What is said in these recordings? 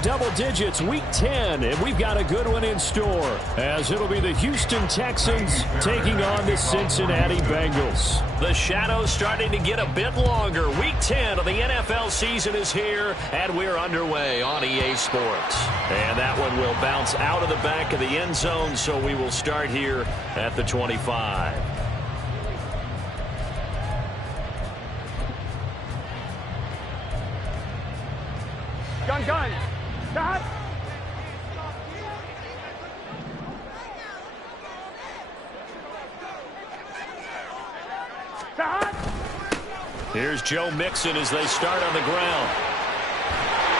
Double digits, week 10, and we've got a good one in store, as it'll be the Houston Texans taking on the Cincinnati Bengals. The shadows starting to get a bit longer. Week 10 of the NFL season is here, and we're underway on EA Sports. And that one will bounce out of the back of the end zone, so we will start here at the 25. Gun. Stop. Stop. Here's Joe Mixon as they start on the ground.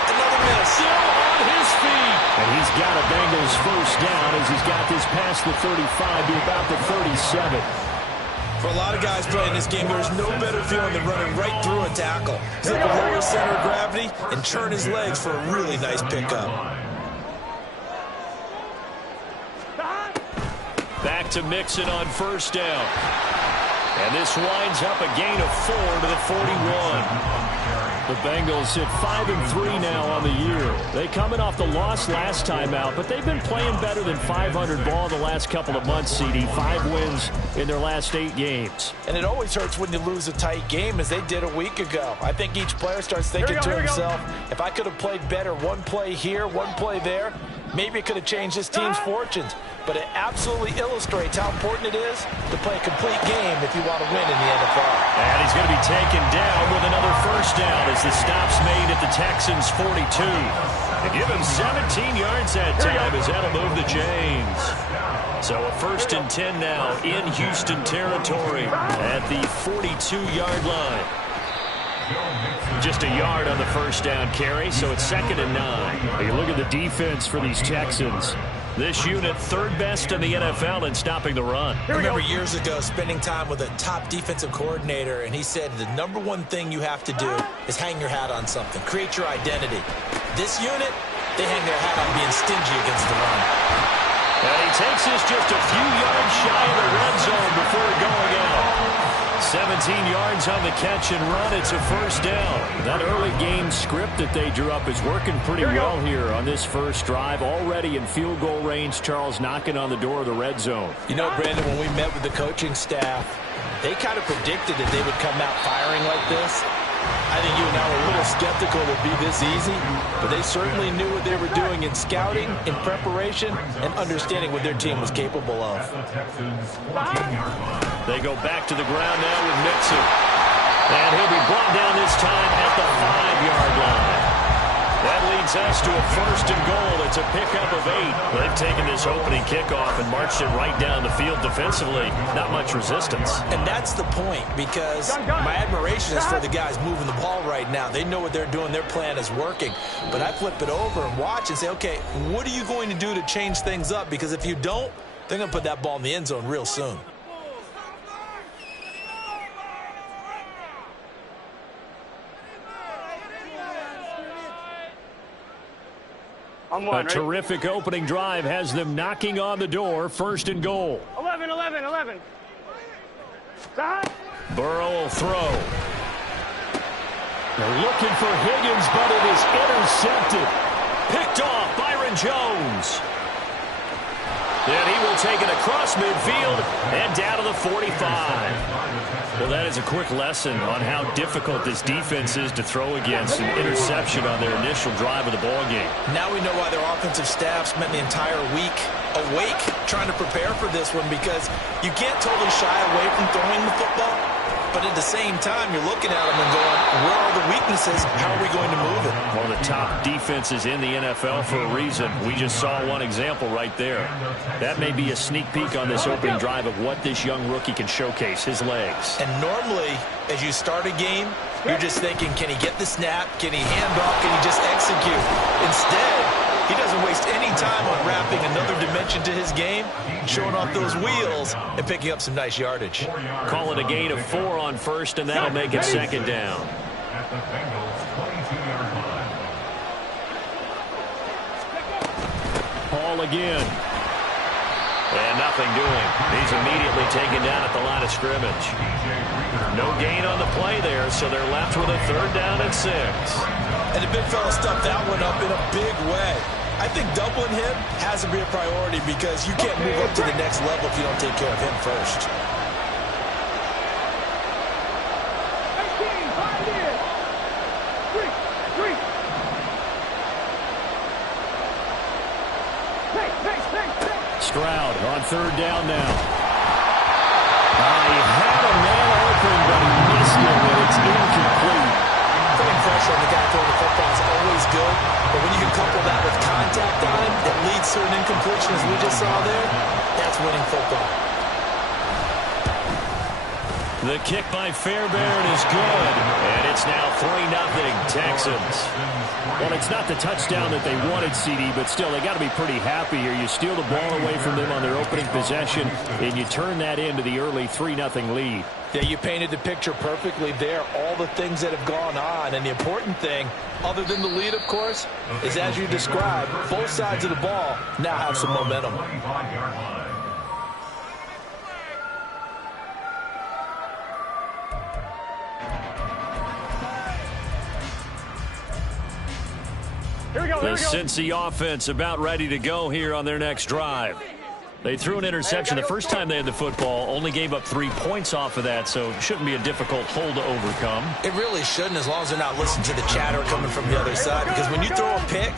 Another miss. Still on his feet. And he's got a Bengals first down as he's got this past the 35 to about the 37. For a lot of guys playing this game, there's no better feeling than running right through a tackle. He's able to lower his center of gravity and turn his legs for a really nice pickup. Back to Mixon on first down. And this winds up a gain of 4 to the 41. The Bengals sit 5-3 now on the year. They coming off the loss last time out, but they've been playing better than 500 ball the last couple of months, CD. 5 wins in their last 8 games. And it always hurts when you lose a tight game, as they did a week ago. I think each player starts thinking to himself, if I could have played better one play here, one play there, maybe it could have changed this team's fortunes. But it absolutely illustrates how important it is to play a complete game if you want to win in the NFL. And he's going to be taken down with another first down as the stop's made at the Texans' 42. They give him 17 yards that time as that'll move the chains. So a 1st and 10 now in Houston territory at the 42-yard line. Just a yard on the first down carry, so it's 2nd and 9. You look at the defense for these Texans. This unit 3rd best in the NFL in stopping the run. I remember years ago spending time with a top defensive coordinator, and he said the number one thing you have to do is hang your hat on something. Create your identity. This unit, they hang their hat on being stingy against the run. And he takes this just a few yards shy of the red zone before going out. 17 yards on the catch and run. It's a first down. That early game script that they drew up is working pretty well here on this first drive. Already in field goal range, Charles knocking on the door of the red zone. You know, Brandon, when we met with the coaching staff, they kind of predicted that they would come out firing like this. I think you and I were a little skeptical it would be this easy, but they certainly knew what they were doing in scouting, in preparation, and understanding what their team was capable of. They go back to the ground now with Mixon. And he'll be brought down this time at the 5-yard line. That leads us to a 1st and goal. It's a pickup of 8. They've taken this opening kickoff and marched it right down the field defensively. Not much resistance. And that's the point, because my admiration is for the guys moving the ball right now. They know what they're doing. Their plan is working. But I flip it over and watch and say, okay, what are you going to do to change things up? Because if you don't, they're going to put that ball in the end zone real soon. A terrific opening drive has them knocking on the door. 1st and goal. 11. Stop. Burrow will throw. They're looking for Higgins, but it is intercepted. Picked off Byron Jones. Then he will take it across midfield and down to the 45. Well, that is a quick lesson on how difficult this defense is to throw against. An interception on their initial drive of the ballgame. Now we know why their offensive staff spent the entire week awake trying to prepare for this one, because you can't totally shy away from throwing the football, but at the same time, you're looking at them and going, where are the weaknesses? How are we going to move it? One of the top defenses in the NFL for a reason. We just saw one example right there. That may be a sneak peek on this opening drive of what this young rookie can showcase, his legs. And normally, as you start a game, you're just thinking, can he get the snap? Can he hand off? Can he just execute? Instead, he doesn't waste any time on wrapping another dimension to his game, showing off those wheels, and picking up some nice yardage. Call it a gain of 4 on first, and that'll make it 2nd down. Hall again. And nothing doing. He's immediately taken down at the line of scrimmage. No gain on the play there, so they're left with a 3rd down and 6. And the big fella stuffed that one up in a big way. I think doubling him has to be a priority because you can't move up to the next level if you don't take care of him first. Stroud on 3rd down now. He had a man open, but he missed it, and it's incomplete. Putting pressure on the guy throwing the football is always good, but when you can couple that with contact on him that leads to an incompletion, as we just saw there, that's winning football. The kick by Fairbairn is good, and it's now 3-0 Texans. Well, it's not the touchdown that they wanted, CD, but still, they got to be pretty happy here. You steal the ball away from them on their opening possession, and you turn that into the early 3-0 lead. Yeah, you painted the picture perfectly there, all the things that have gone on. And the important thing, other than the lead, of course, is as you described, both sides of the ball now have some momentum. The Cincy offense about ready to go here on their next drive. They threw an interception the first time they had the football, only gave up 3 points off of that, so it shouldn't be a difficult hole to overcome. It really shouldn't, as long as they're not listening to the chatter coming from the other side, because when you throw a pick,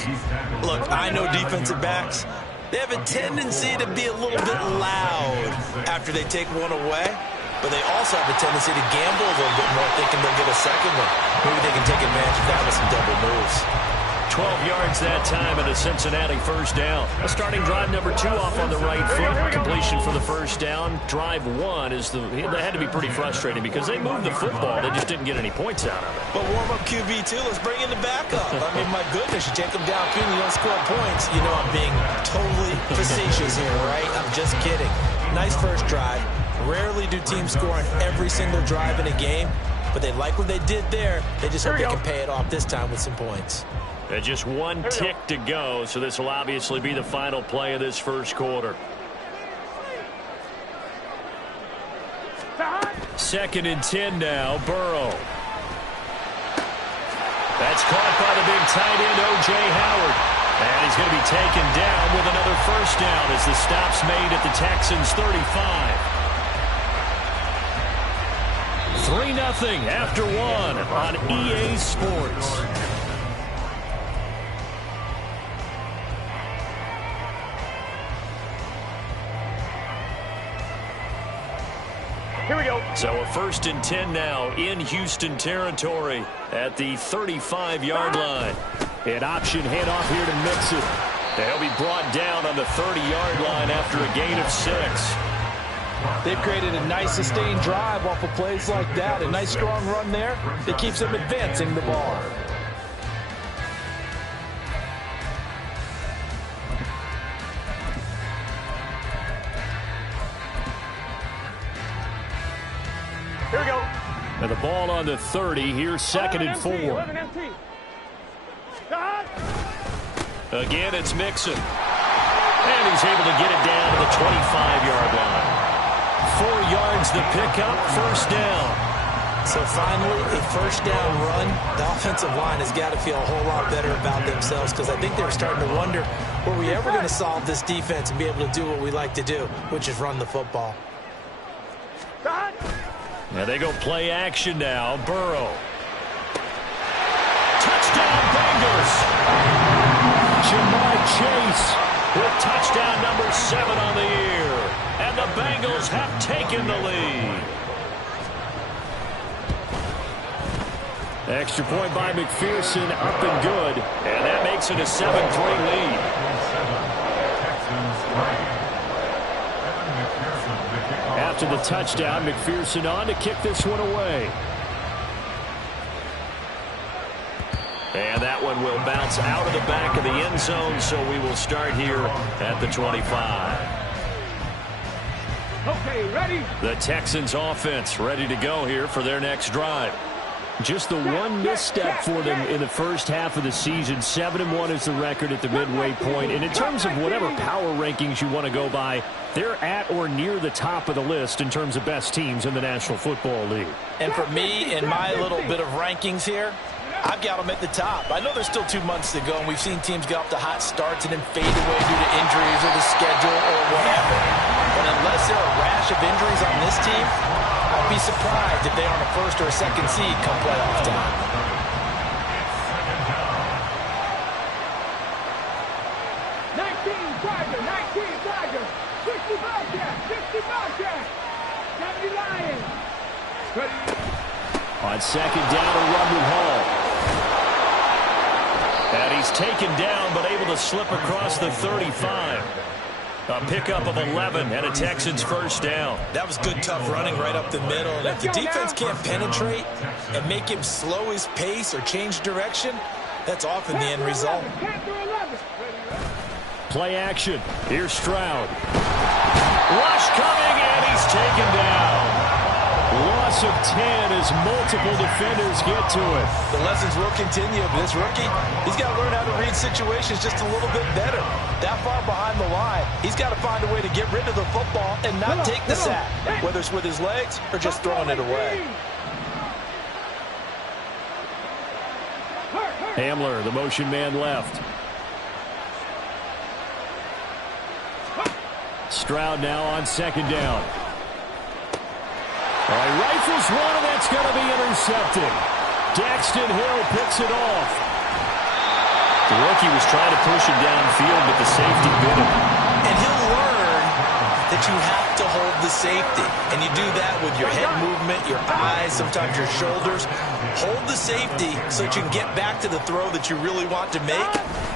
look, I know defensive backs, they have a tendency to be a little bit loud after they take one away, but they also have a tendency to gamble a little bit more, thinking they'll get a second one. Maybe they can take advantage of that with some double moves. 12 yards that time and a Cincinnati 1st down. A starting drive number 2 off on the right foot. Completion for the 1st down. Drive 1 is they had to be pretty frustrating because they moved the football. They just didn't get any points out of it. But warm up QB2, let's bring in the backup. I mean, my goodness, you take them down, and you don't score points. You know I'm being totally facetious here, right? I'm just kidding. Nice first drive. Rarely do teams score on every single drive in a game, but they like what they did there. They just hope they can pay it off this time with some points. Just 1 tick to go, so this will obviously be the final play of this 1st quarter. 2nd and 10 now, Burrow. That's caught by the big tight end, O.J. Howard. And he's going to be taken down with another 1st down as the stop's made at the Texans 35. 3-0 after 1 on EA Sports. Here we go. So a 1st and 10 now in Houston territory at the 35-yard line. An option handoff here to Mixon. They'll be brought down on the 30-yard line after a gain of 6. They've created a nice sustained drive off of plays like that. A nice strong run there that keeps them advancing the ball. Here we go. And the ball on the 30. Here's 2nd and 4. Again, it's Mixon. And he's able to get it down to the 25-yard line. 4 yards the pickup, 1st down. So finally, a 1st down run. The offensive line has got to feel a whole lot better about themselves because I think they were starting to wonder, were we ever going to solve this defense and be able to do what we like to do, which is run the football. And they go play action now. Burrow. Touchdown Bengals. Jamar Chase with touchdown number 7 on the year. And the Bengals have taken the lead. Extra point by McPherson, up and good. And that makes it a 7-3 lead. After the touchdown, McPherson on to kick this one away. And that one will bounce out of the back of the end zone, so we will start here at the 25. Okay, ready? The Texans offense ready to go here for their next drive. Just the one misstep for them in the first half of the season. 7-1 is the record at the midway point. And in terms of whatever power rankings you want to go by, they're at or near the top of the list in terms of best teams in the National Football League. And for me, in my little bit of rankings here, I've got them at the top. I know there's still 2 months to go, and we've seen teams get off to hot starts and then fade away due to injuries or the schedule or whatever. But unless there are a rash of injuries on this team, I'd be surprised if they aren't a first or a second seed come playoff time. On second down, a run with Hall. And he's taken down, but able to slip across the 35. A pickup of 11 and a Texans first down. That was good, tough running right up the middle. And if the defense can't penetrate and make him slow his pace or change direction, that's often the end result. Play action. Here's Stroud. Rush coming, and he's taken down. Loss of 10 as multiple defenders get to it. The lessons will continue. This rookie, he's got to learn how to read situations just a little bit better. That far behind the line, he's got to find a way to get rid of the football and not take the sack, whether it's with his legs or just throwing it away. Hamler, the motion man left. Stroud now on second down. All right, rifles one, and that's going to be intercepted. Daxton Hill picks it off. The rookie was trying to push him downfield, but the safety bit him. And he'll learn that you have to hold the safety. And you do that with your head movement, your eyes, sometimes your shoulders. Hold the safety so that you can get back to the throw that you really want to make.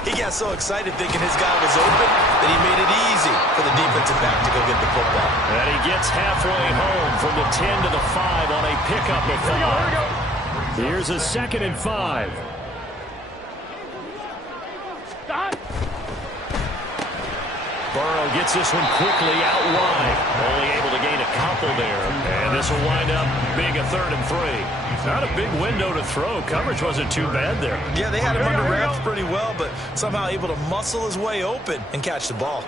He got so excited thinking his guy was open that he made it easy for the defensive back to go get the football. And he gets halfway home from the 10 to the 5 on a pickup of 5. Here's a 2nd and 5. Burrow gets this one quickly out wide. Only able to gain a couple there. And this will wind up being a 3rd and 3. Not a big window to throw. Coverage wasn't too bad there. Yeah, they had him under wraps pretty well, but somehow able to muscle his way open and catch the ball.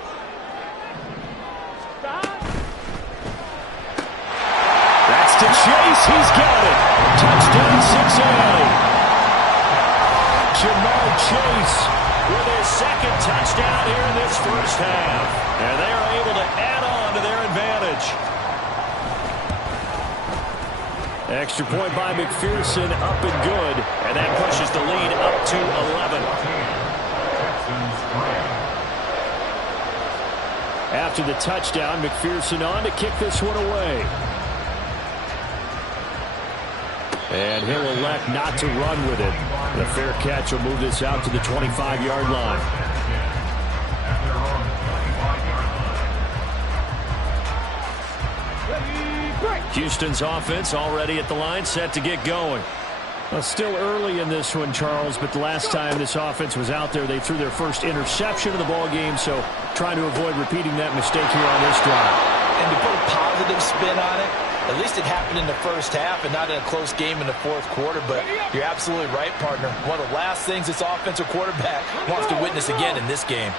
That's to Chase. He's got it. Touchdown, Cincinnati. Jamar Chase with his 2nd touchdown here in this first half. And they are able to add on to their advantage. Extra point by McPherson, up and good. And that pushes the lead up to 11. After the touchdown, McPherson on to kick this one away. And he'll elect not to run with it. The fair catch will move this out to the 25-yard line. Houston's offense already at the line, set to get going. Well, still early in this one, Charles, but the last time this offense was out there, they threw their first interception of the ball game, so trying to avoid repeating that mistake here on this drive. And to put a positive spin on it, at least it happened in the first half and not in a close game in the 4th quarter, but you're absolutely right, partner. One of the last things this offensive quarterback wants to witness again in this game.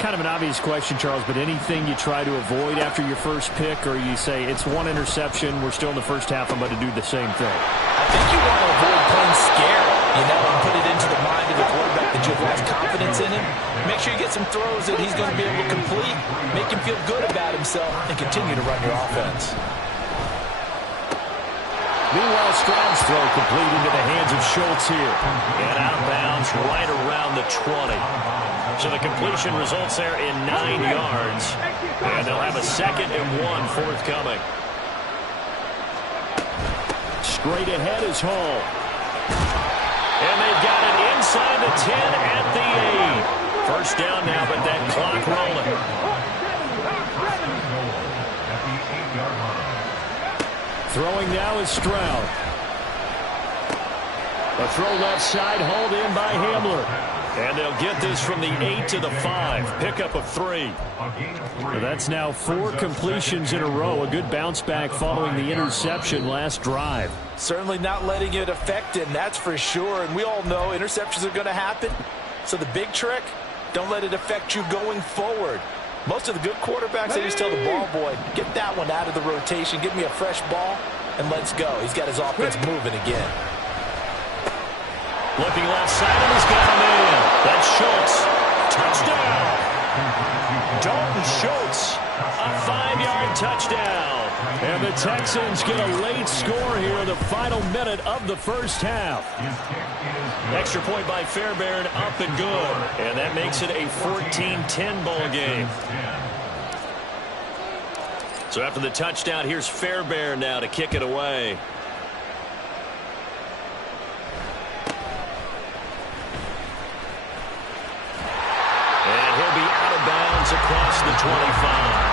Kind of an obvious question, Charles, but anything you try to avoid after your first pick, or you say it's one interception, we're still in the first half, I'm going to do the same thing? I think you want to avoid playing scary, and put it into the mind of the quarterback that you've lost confidence in him. Make sure you get some throws that he's going to be able to complete, make him feel good about himself, and continue to run your offense. Meanwhile, Stroud's throw complete into the hands of Schultz here. And out of bounds right around the 20. So the completion results there in 9 yards. And they'll have a 2nd and 1 forthcoming. Straight ahead is Hall. And they've got it inside the 10 at the 8. First down now, but that clock rolling. Throwing now is Stroud. A throw left side, hauled in by Hamler. And they'll get this from the 8 to the 5. Pickup of 3. Well, that's now 4 completions in a row. A good bounce back following the interception last drive. Certainly not letting it affect him, that's for sure. And we all know interceptions are going to happen. So the big trick, don't let it affect you going forward. Most of the good quarterbacks, they just tell the ball boy, get that one out of the rotation, give me a fresh ball, and let's go. He's got his offense moving again. Looking left side, and he's got a man. That's Schultz. Touchdown. Dalton Schultz, a 5-yard touchdown. And the Texans get a late score here in the final minute of the first half. Extra point by Fairbairn, up and good. And that makes it a 14-10 ball game. So after the touchdown, here's Fairbairn now to kick it away. And he'll be out of bounds across the 25.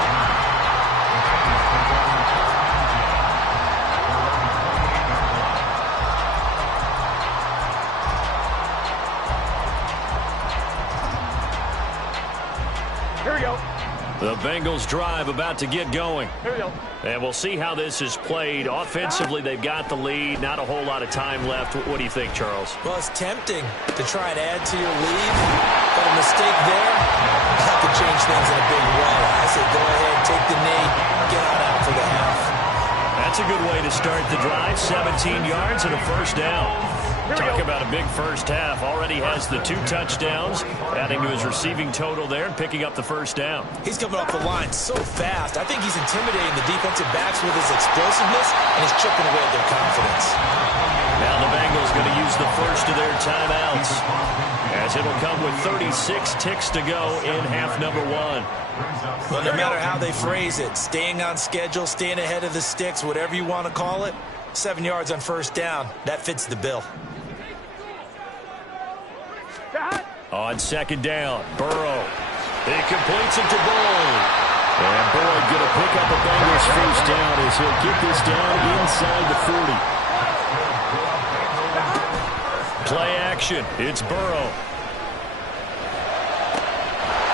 Here we go. The Bengals drive about to get going. Here we go. And we'll see how this is played. Offensively, they've got the lead. Not a whole lot of time left. What do you think, Charles? Well, it's tempting to try and add to your lead, but a mistake there, that could change things in a big way. I say go ahead, take the knee, get on out for the half. That's a good way to start the drive. 17 yards and a first down. Talk about a big first half. Already has the 2 touchdowns, adding to his receiving total there and picking up the first down. He's coming off the line so fast. I think he's intimidating the defensive backs with his explosiveness, and he's chipping away at their confidence. Now the Bengals going to use the first of their timeouts, as it'll come with 36 ticks to go in half number 1. Well, no matter how they phrase it, staying on schedule, staying ahead of the sticks, whatever you want to call it, 7 yards on first down, that fits the bill. On second down, Burrow. He completes it to Boyd. And Boyd going to pick up a Bengals first down as he'll get this down inside the 40. Play action. It's Burrow.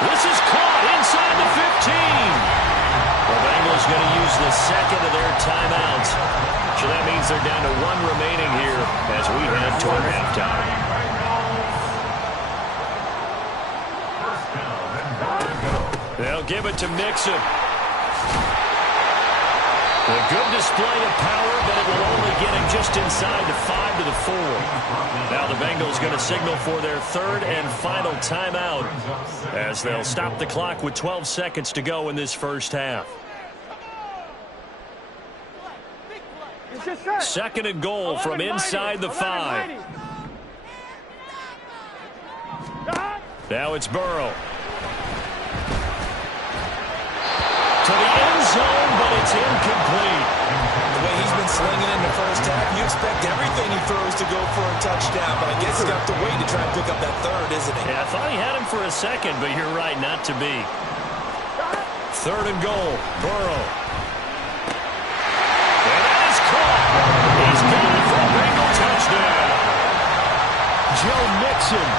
This is caught inside the 15. The Bengals going to use the second of their timeouts. So that means they're down to 1 remaining here as we head toward halftime. They'll give it to Mixon. A good display of power, but it will only get him just inside the 5 to the 4. Now the Bengals going to signal for their 3rd and final timeout as they'll stop the clock with 12 seconds to go in this first half. 2nd and goal from inside the 5. Now it's Burrow. To the end zone, but it's incomplete. The way he's been slinging in the first half, you expect everything he throws to go for a touchdown, but I guess he's going to have to wait to try and pick up that 3rd, isn't he? Yeah, I thought he had him for a second, but you're right, not to be. 3rd and goal, Burrow. And that is caught. He's got it for a Bengal touchdown. Joe Mixon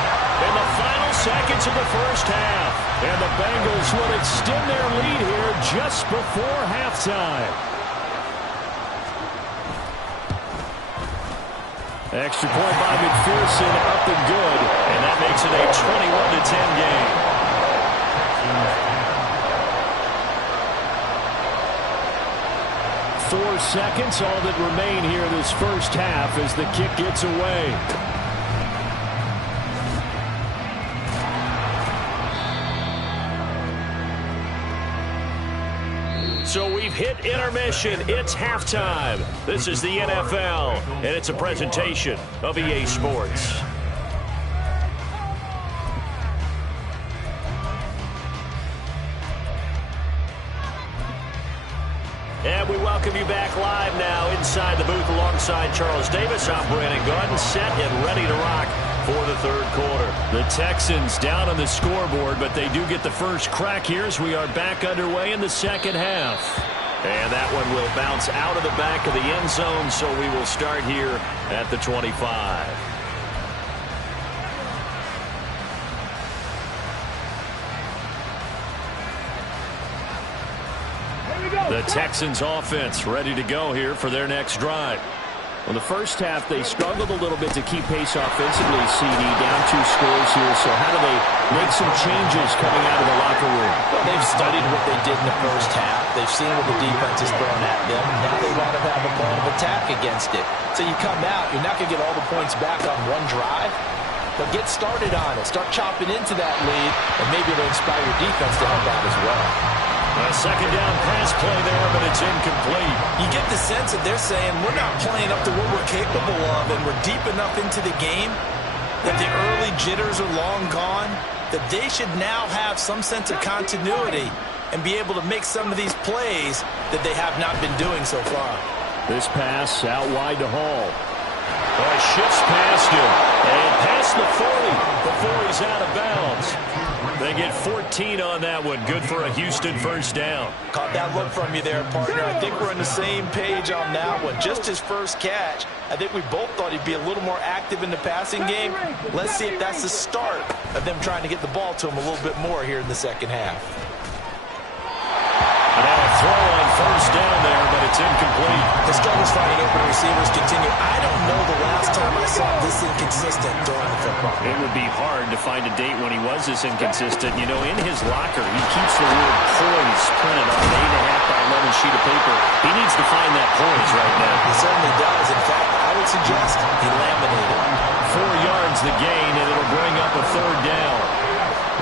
in the final seconds of the first half. And the Bengals will extend their lead here just before halftime. Extra point by McPherson, up and good. And that makes it a 21-10 game. 4 seconds, all that remain here this first half as the kick gets away. So we've hit intermission. It's halftime. This is the NFL, and it's a presentation of EA Sports. And we welcome you back live now inside the booth alongside Charles Davis. I'm Brandon Gaudin, set and ready to rock for the 3rd quarter. The Texans down on the scoreboard, but they do get the first crack here as we are back underway in the 2nd half. And that one will bounce out of the back of the end zone, so we will start here at the 25. The Texans offense ready to go here for their next drive. Well, the first half, they struggled a little bit to keep pace offensively, CD, down 2 scores here. So how do they make some changes coming out of the locker room? Well, they've studied what they did in the first half. They've seen what the defense has thrown at them. Now they want to have a plan of attack against it. So you come out, you're not going to get all the points back on one drive, but get started on it. Start chopping into that lead, and maybe it'll inspire your defense to help out as well. A second down pass play there, but it's incomplete. You get the sense that they're saying we're not playing up to what we're capable of, and we're deep enough into the game that the early jitters are long gone, that they should now have some sense of continuity and be able to make some of these plays that they have not been doing so far. This pass out wide to Hall. Shifts past him and past the 40 before he's out of bounds. They get 14 on that one. Good for a Houston first down. Caught that look from you there, partner. I think we're on the same page on that one. Just his first catch. I think we both thought he'd be a little more active in the passing game. Let's see if that's the start of them trying to get the ball to him a little bit more here in the second half. And now a throw on first down there, but it's incomplete. The struggles finding open receivers continue. I don't know the last time I saw this inconsistent during the football. It would be hard to find a date when he was this inconsistent. You know, in his locker, he keeps the word poise printed on an 8.5 by 11 sheet of paper. He needs to find that poise right now. He certainly does. In fact, I would suggest he laminated. 4 yards the gain, and it'll bring up a third down.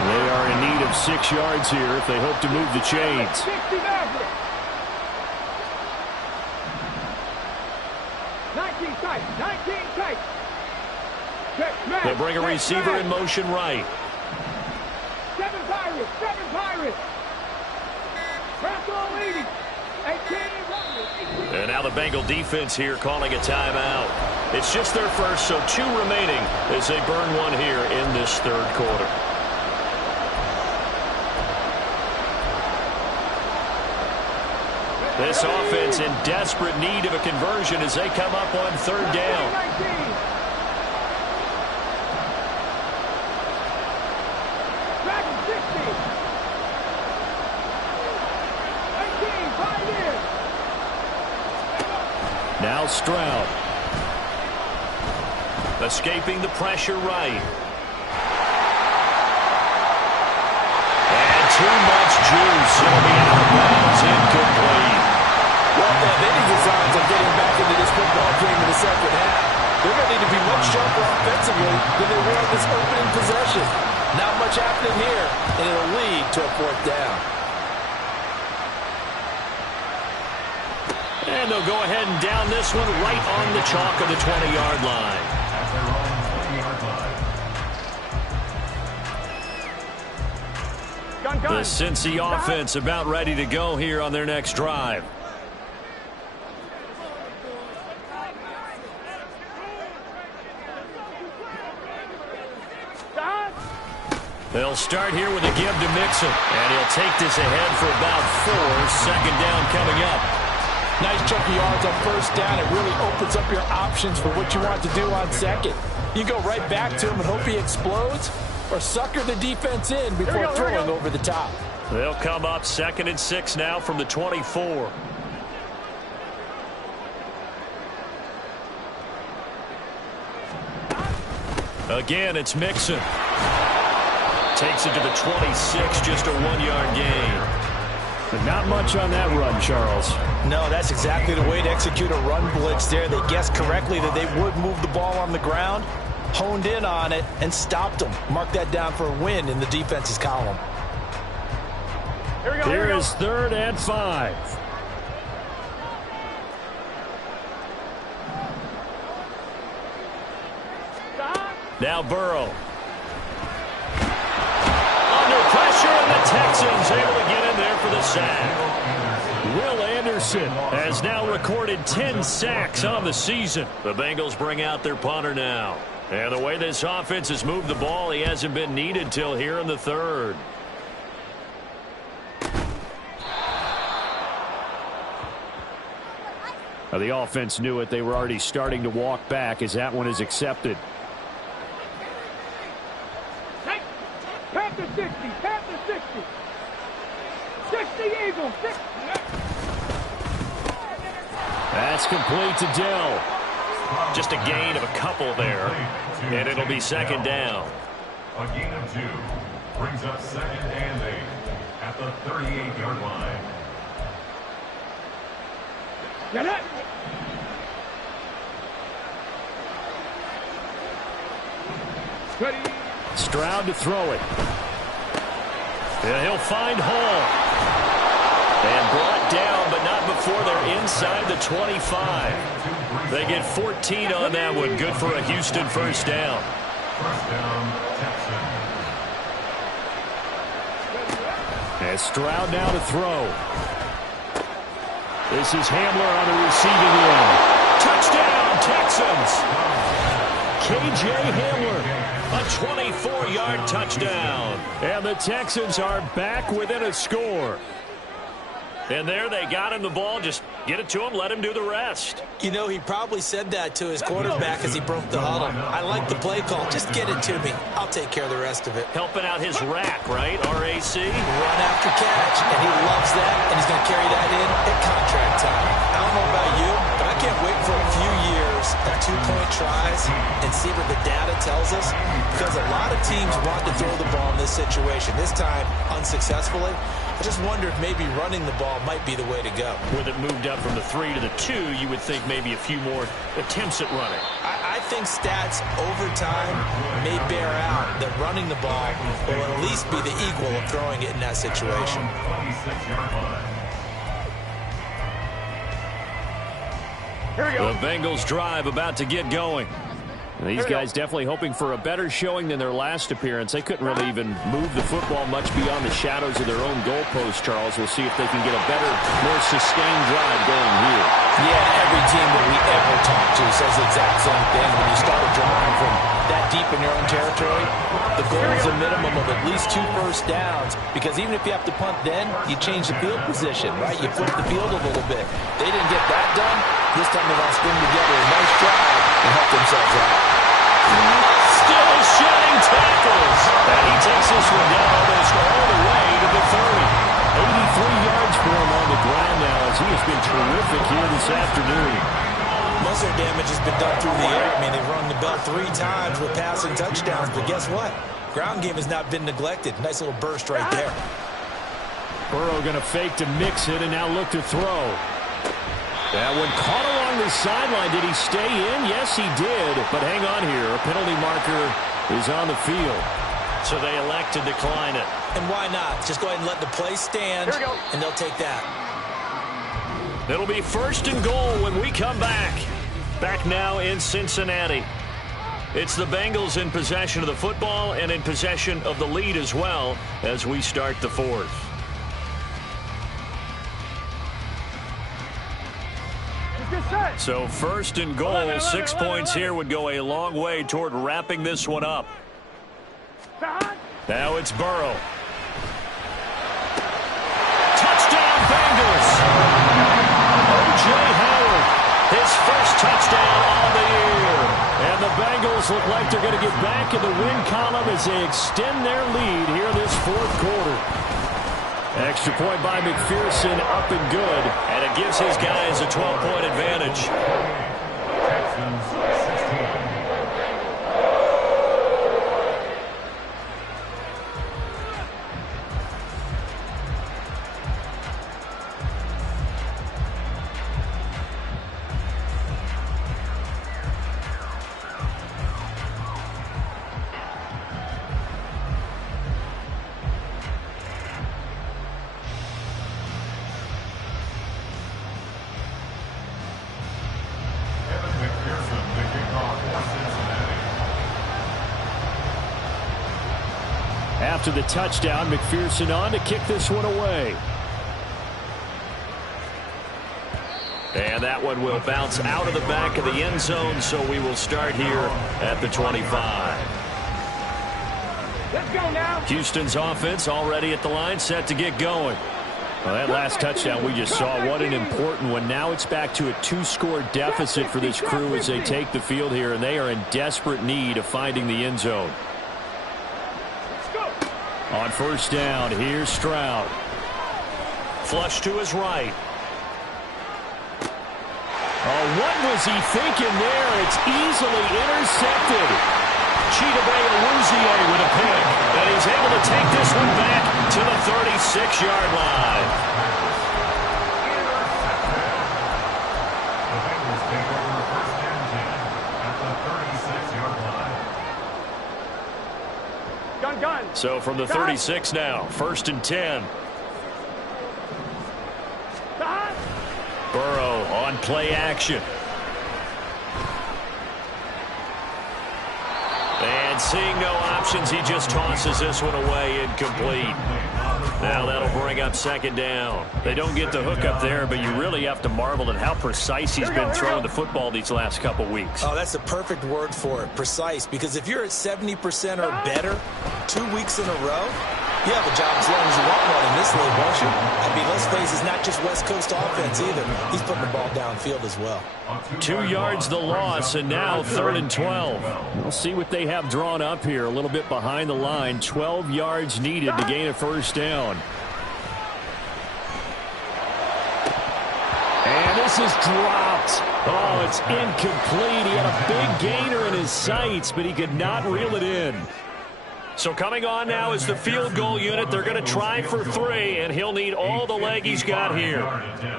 They are in need of 6 yards here if they hope to move the chains. They'll bring a receiver in motion right. 7 Pirates, 7 Pirates. Press all 80. 18. And now the Bengal defense here calling a timeout. It's just their first, so 2 remaining as they burn one here in this third quarter. This offense in desperate need of a conversion as they come up on third down. Now Stroud. Escaping the pressure right. And too much juice. It'll be out of bounds, incomplete. Well, they have any designs of getting back into this football game in the second half. They're going to need to be much sharper offensively than they were on this opening possession. Not much happening here, and it'll lead to a 4th down. And they'll go ahead and down this one right on the chalk of the 20-yard line. The Cincy offense about ready to go here on their next drive. They'll start here with a give to Mixon, and he'll take this ahead for about 4. Second down coming up. Nice chunky yards on first down. It really opens up your options for what you want to do on second. You go right back to him and hope he explodes, or sucker the defense in before throwing over the top. They'll come up 2nd and 6 now from the 24. Again, it's Mixon. Takes it to the 26, just a 1-yard gain. But not much on that run, Charles. No, that's exactly the way to execute a run blitz there. They guessed correctly that they would move the ball on the ground, honed in on it, and stopped them. Mark that down for a win in the defense's column. Here is 3rd and 5. Now Burrow. Under pressure, and the Texans able to get in there for the sack. Will Anderson has now recorded 10 sacks on the season. The Bengals bring out their punter now. And the way this offense has moved the ball, he hasn't been needed till here in the 3rd. The offense knew it. They were already starting to walk back as that one is accepted. Panther 60, Panther 60. 60 Eagles, 60. That's complete to Dell. Just a gain of a couple there, and it'll be second down. A gain of 2 brings up 2nd and 8 at the 38-yard line. Get it. Ready. Stroud to throw it. And he'll find Hall. And brought down, but not before they're inside the 25. They get 14 on that one. Good for a Houston first down. First down, Texans. And Stroud now to throw. This is Hamler on the receiving end. Touchdown, Texans! K.J. Hamler, a 24-yard touchdown. And the Texans are back within a score. And there they got him the ball. Just get it to him, let him do the rest. You know, he probably said that to his quarterback as he broke the huddle. I like the play call. Just get it to me. I'll take care of the rest of it. Helping out his rack, right? R-A-C? Run after catch, and he loves that, and he's going to carry that in at contract time. I don't know about you, but I can't wait for a few years of two-point tries and see what the data tells us, because a lot of teams want to throw the ball in this situation. This time, unsuccessfully. I just wonder if maybe running the ball might be the way to go. With it moved up from the 3 to the 2, you would think maybe a few more attempts at running. I think stats over time may bear out that running the ball will at least be the equal of throwing it in that situation. 26-yard line. Here we go. The Bengals drive about to get going. These guys definitely hoping for a better showing than their last appearance. They couldn't really even move the football much beyond the shadows of their own goalpost, Charles. We'll see if they can get a better, more sustained drive going here. Yeah, every team that we ever talk to says the exact same thing. When you start drawing from that deep in your own territory, the goal is a minimum of at least 2 first downs, because even if you have to punt then, you change the field position, right? You flip the field a little bit. They didn't get that done. This time they're going to string together a nice drive and help themselves out. Still shedding tackles. And he takes this one down almost all the way to the 30. 83 yards for him on the ground now, as he has been terrific here this afternoon. Most of their damage has been done through the air. I mean, they've rung the bell 3 times with passing touchdowns, but guess what? Ground game has not been neglected. Nice little burst right there. Burrow going to fake to mix it and now look to throw. That one caught along the sideline. Did he stay in? Yes, he did. But hang on here. A penalty marker is on the field. So they elect to decline it. And why not? Just go ahead and let the play stand, and they'll take that. It'll be first and goal when we come back. Back now in Cincinnati. It's the Bengals in possession of the football and in possession of the lead as well as we start the 4th. So first and goal, 6 points here would go a long way toward wrapping this one up. Now it's Burrow. Touchdown Bengals! O.J. Howard, his first touchdown on the year. And the Bengals look like they're going to get back in the win column as they extend their lead here this 4th quarter. Extra point by McPherson, up and good. And it gives his guys a 12-point advantage. Texans 16. After the touchdown, McPherson on to kick this one away. And that one will bounce out of the back of the end zone, so we will start here at the 25. Let's go now. Houston's offense already at the line, set to get going. Well, that last touchdown we just saw, what an important one. Now it's back to a 2-score deficit for this crew as they take the field here, and they are in desperate need of finding the end zone. On first down, here's Stroud. Flush to his right. Oh, what was he thinking there? It's easily intercepted. Chidobe Awuzie with a pick. And he's able to take this one back to the 36-yard line. The Bengals take over first and 10 at the 36-yard line. Gun. So from the 36 now, first and 10. Burrow on play action. And seeing no options, he just tosses this one away, incomplete. Now that'll bring up second down. They don't get the hook up there, but you really have to marvel at how precise he's been throwing the football these last couple weeks. Oh, that's the perfect word for it, precise. Because if you're at 70% or better 2 weeks in a row, you have a job as long as you want one in this league, won't you? I mean, let's face it, it's not just West Coast offense either. He's putting the ball downfield as well. 2 yards the loss, and now 3rd and 12. We'll see what they have drawn up here. A little bit behind the line. 12 yards needed to gain a first down. And this is dropped. Oh, it's incomplete. He had a big gainer in his sights, but he could not reel it in. So coming on now is the field goal unit. They're going to try for 3, and he'll need all the leg he's got here.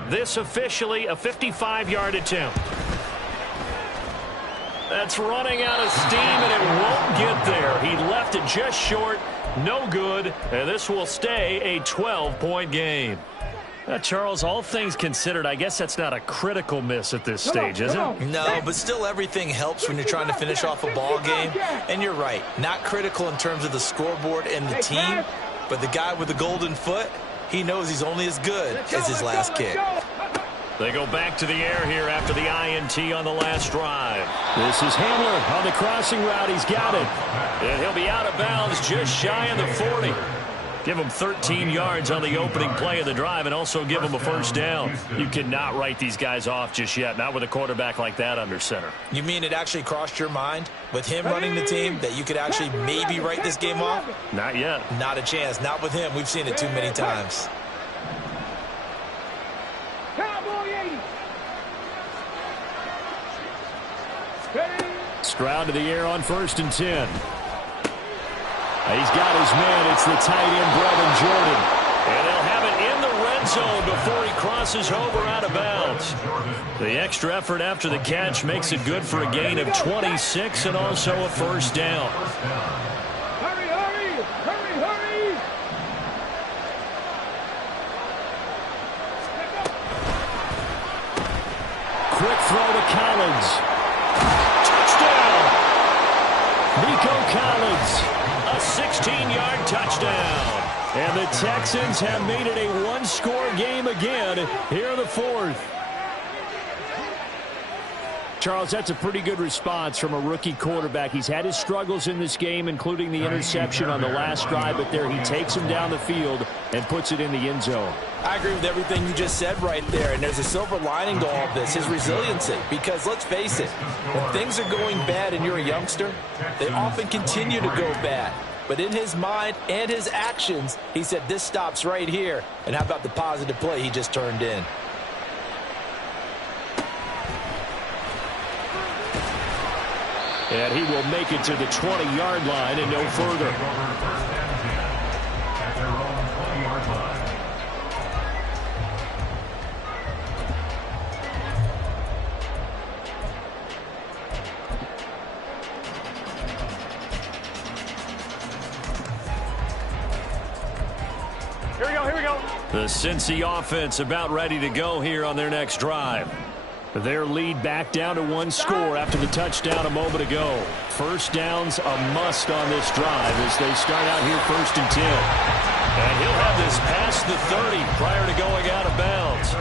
This officially a 55-yard attempt. That's running out of steam, and it won't get there. He left it just short. No good, and this will stay a 12-point game. Charles, all things considered, I guess that's not a critical miss at this stage, is it? No, but still everything helps when you're trying to finish off a ball game. And you're right, not critical in terms of the scoreboard and the team, but the guy with the golden foot, he knows he's only as good as his last kick. They go back to the air here after the INT on the last drive. This is Hamler on the crossing route. He's got it. And he'll be out of bounds just shy of the 40. Give him 13 yards on the opening play of the drive and also give him a first down. You cannot write these guys off just yet, not with a quarterback like that under center. You mean it actually crossed your mind with him running the team that you could actually maybe write this game off? Not yet. Not a chance. Not with him. We've seen it too many times. Stroud to the air on 1st and 10. He's got his man. It's the tight end, Brevin Jordan. And they'll have it in the red zone before he crosses over out of bounds. The extra effort after the catch makes it good for a gain of 26 and also a first down. Hurry, hurry! Hurry, hurry! Quick throw to Collins. Touchdown! Nico Collins. A 16-yard touchdown. And the Texans have made it a one-score game again here in the 4th. Charles, that's a pretty good response from a rookie quarterback. He's had his struggles in this game, including the interception on the last drive, but there he takes him down the field and puts it in the end zone. I agree with everything you just said right there, and there's a silver lining to all of this, his resiliency. Because let's face it, when things are going bad and you're a youngster, they often continue to go bad. But in his mind and his actions, he said this stops right here. And how about the positive play he just turned in? And he will make it to the 20-yard line and no further. At their own 20-yard line. Here we go. The Cincy offense about ready to go here on their next drive. Their lead back down to 1 score after the touchdown a moment ago. First down's a must on this drive as they start out here 1st and 10. And he'll have this past the 30 prior to going out of bounds.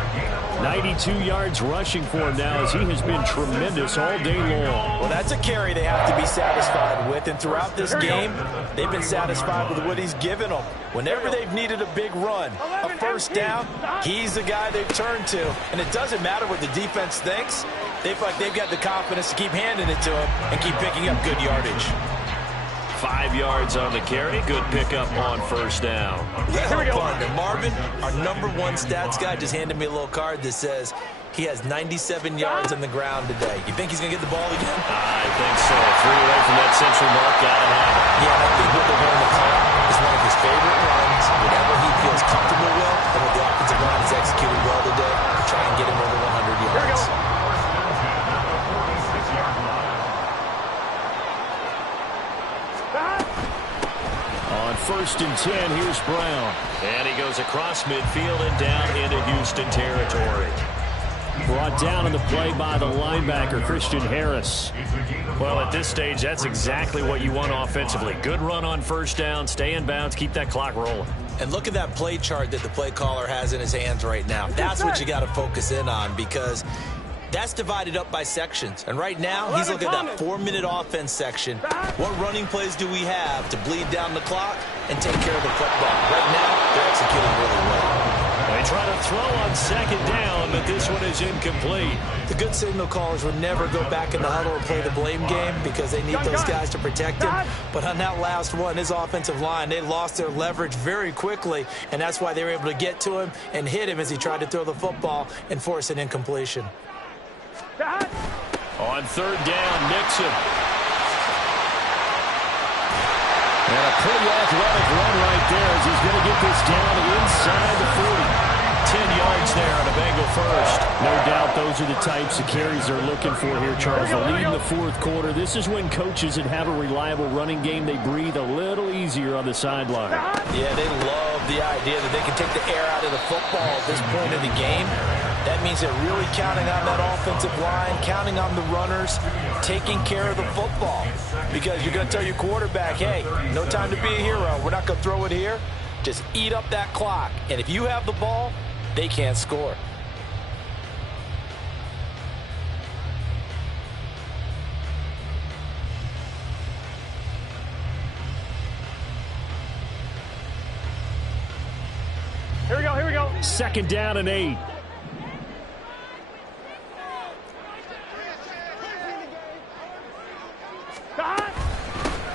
92 yards rushing for him now as he has been tremendous all day long. Well, that's a carry they have to be satisfied with. And throughout this game, they've been satisfied with what he's given them. Whenever they've needed a big run, a first down, he's the guy they've turned to. And it doesn't matter what the defense thinks. They feel like they've got the confidence to keep handing it to him and keep picking up good yardage. 5 yards on the carry. Good pickup on first down. Here we go. Partner Marvin, our #1 stats guy, just handed me a little card that says He has 97 yards on the ground today. You think he's going to get the ball again? I think so. 3 away from that century mark. Got to have it. Yeah, I think what they're going to call is one of his favorite runs, whatever he feels comfortable with, and what the offensive line has executed well today, to try and get him over 100 yards. On 1st and 10, here's Brown. And he goes across midfield and down into Houston territory. Brought down on the play by the linebacker, Christian Harris. Well, at this stage, that's exactly what you want offensively. Good run on 1st down, stay in bounds, keep that clock rolling. And look at that play chart that the play caller has in his hands right now. That's what you got to focus in on, because that's divided up by sections. And right now, he's looking at that 4-minute offense section. What running plays do we have to bleed down the clock and take care of the football? Right now, they're executing really well. They try to throw on 2nd down, but this one is incomplete. The good signal callers would never go back in the huddle and play the blame game because they need those guys to protect him. But on that last one, his offensive line, they lost their leverage very quickly, and that's why they were able to get to him and hit him as he tried to throw the football and force an incompletion. On 3rd down, Nixon. And a pretty athletic run right there as he's going to get this down inside the 40. 10 yards there on a Bengal first. No doubt those are the types of carries they're looking for here, Charles. The lead in the 4th quarter. This is when coaches that have a reliable running game, they breathe a little easier on the sideline. Yeah, they love the idea that they can take the air out of the football at this point in the game. That means they're really counting on that offensive line, counting on the runners, taking care of the football. Because you're going to tell your quarterback, hey, no time to be a hero. We're not going to throw it here. Just eat up that clock. And if you have the ball, they can't score. Here we go, here we go. 2nd down and 8.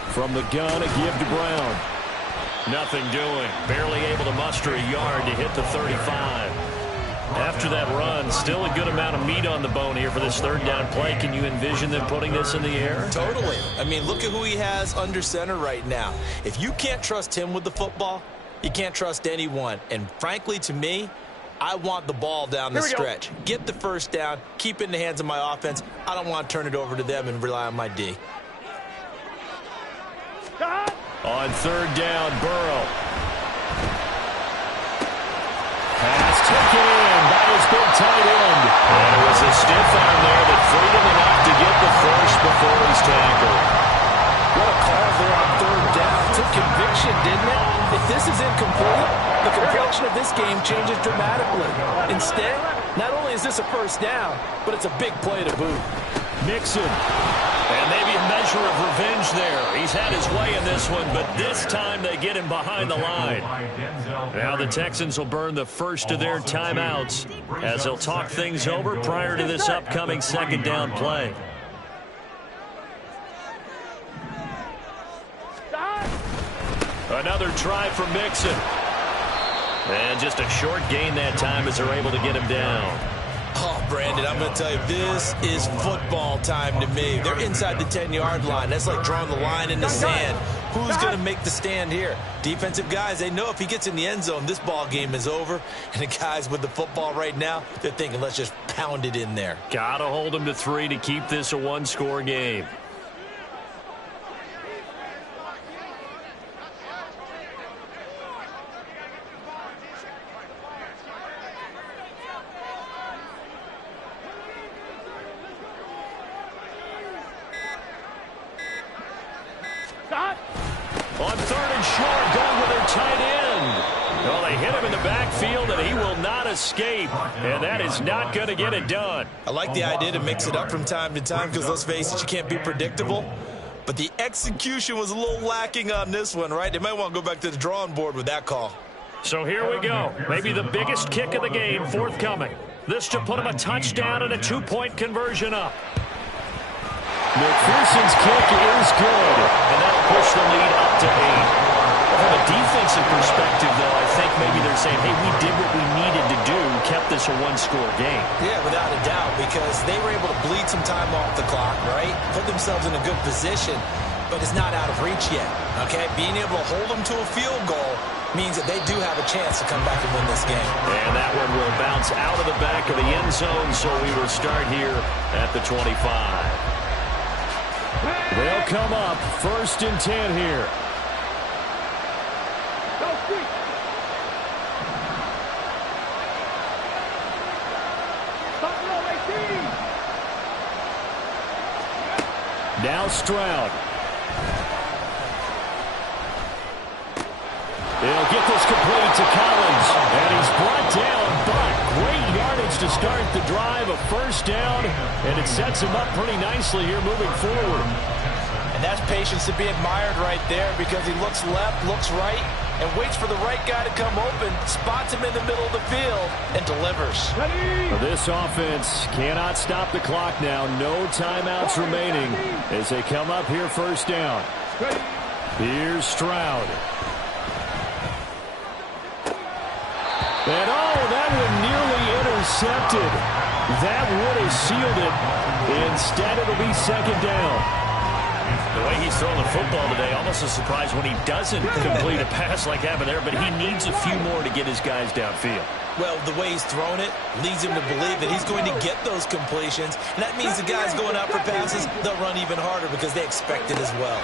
From the gun, a give to Brown. Nothing doing. Barely able to muster a yard to hit the 35. After that run, still a good amount of meat on the bone here for this 3rd down play. Can you envision them putting this in the air? Totally. I mean, look at who he has under center right now. If you can't trust him with the football, you can't trust anyone. And frankly, to me, I want the ball down the stretch. Get the 1st down, keep it in the hands of my offense. I don't want to turn it over to them and rely on my D. On 3rd down, Burrow. Pass taken in by his big tight end. And it was a stiff arm there that freed him enough to get the first before he's tackled. What a call there on 3rd down. Took conviction, didn't it? If this is incomplete, the complexion of this game changes dramatically. Instead, not only is this a 1st down, but it's a big play to boot. Mixon. And maybe a measure of revenge there. He's had his way in this one, but this time they get him behind the line. Now the Texans will burn the first of their timeouts as they'll talk things over prior to this upcoming 2nd down play. Another try for Mixon. And just a short gain that time as they're able to get him down. Oh, Brandon, I'm going to tell you, this is football time to me. They're inside the 10-yard line. That's like drawing the line in the sand. Who's going to make the stand here? Defensive guys, they know if he gets in the end zone, this ball game is over. And the guys with the football right now, they're thinking, let's just pound it in there. Got to hold him to 3 to keep this a one-score game. On 3rd and short, going with their tight end. Well, they hit him in the backfield, and he will not escape. And that is not going to get it done. I like the idea to mix it up from time to time because, let's face it, you can't be predictable. But the execution was a little lacking on this one, right? They might want to go back to the drawing board with that call. So here we go. Maybe the biggest kick of the game forthcoming. This to put him a touchdown and a 2-point conversion up. McPherson's kick is good, and that'll push the lead up to 8. From a defensive perspective, though, I think maybe they're saying, hey, we did what we needed to do kept this a one-score game. Yeah, without a doubt, because they were able to bleed some time off the clock, right? Put themselves in a good position, but it's not out of reach yet, okay? Being able to hold them to a field goal means that they do have a chance to come back and win this game. And that one will bounce out of the back of the end zone, so we will start here at the 25. They'll come up 1st and 10 here. Go street. Stop row 18. Now Stroud. They'll get this complete to Collins. And he's brought down, but great yardage to start the drive. A 1st down, and it sets him up pretty nicely here moving forward. And that's patience to be admired right there, because he looks left, looks right, and waits for the right guy to come open, spots him in the middle of the field, and delivers. Ready. This offense cannot stop the clock now. No timeouts remaining as they come up here 1st down. Ready. Here's Stroud. And that one nearly intercepted. That would have sealed it. Instead, it'll be 2nd down. The way he's throwing the football today, almost a surprise when he doesn't complete a pass like that there, but he needs a few more to get his guys downfield. Well, the way he's thrown it leads him to believe that he's going to get those completions, and that means the guys going out for passes, they'll run even harder because they expect it as well.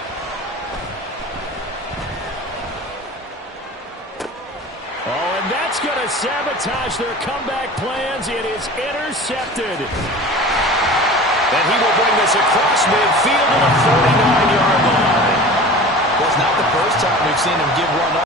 Oh, and that's going to sabotage their comeback plans. It is intercepted. And he will bring this across midfield to the 49-yard line. Well, it's not the first time we've seen him give one up.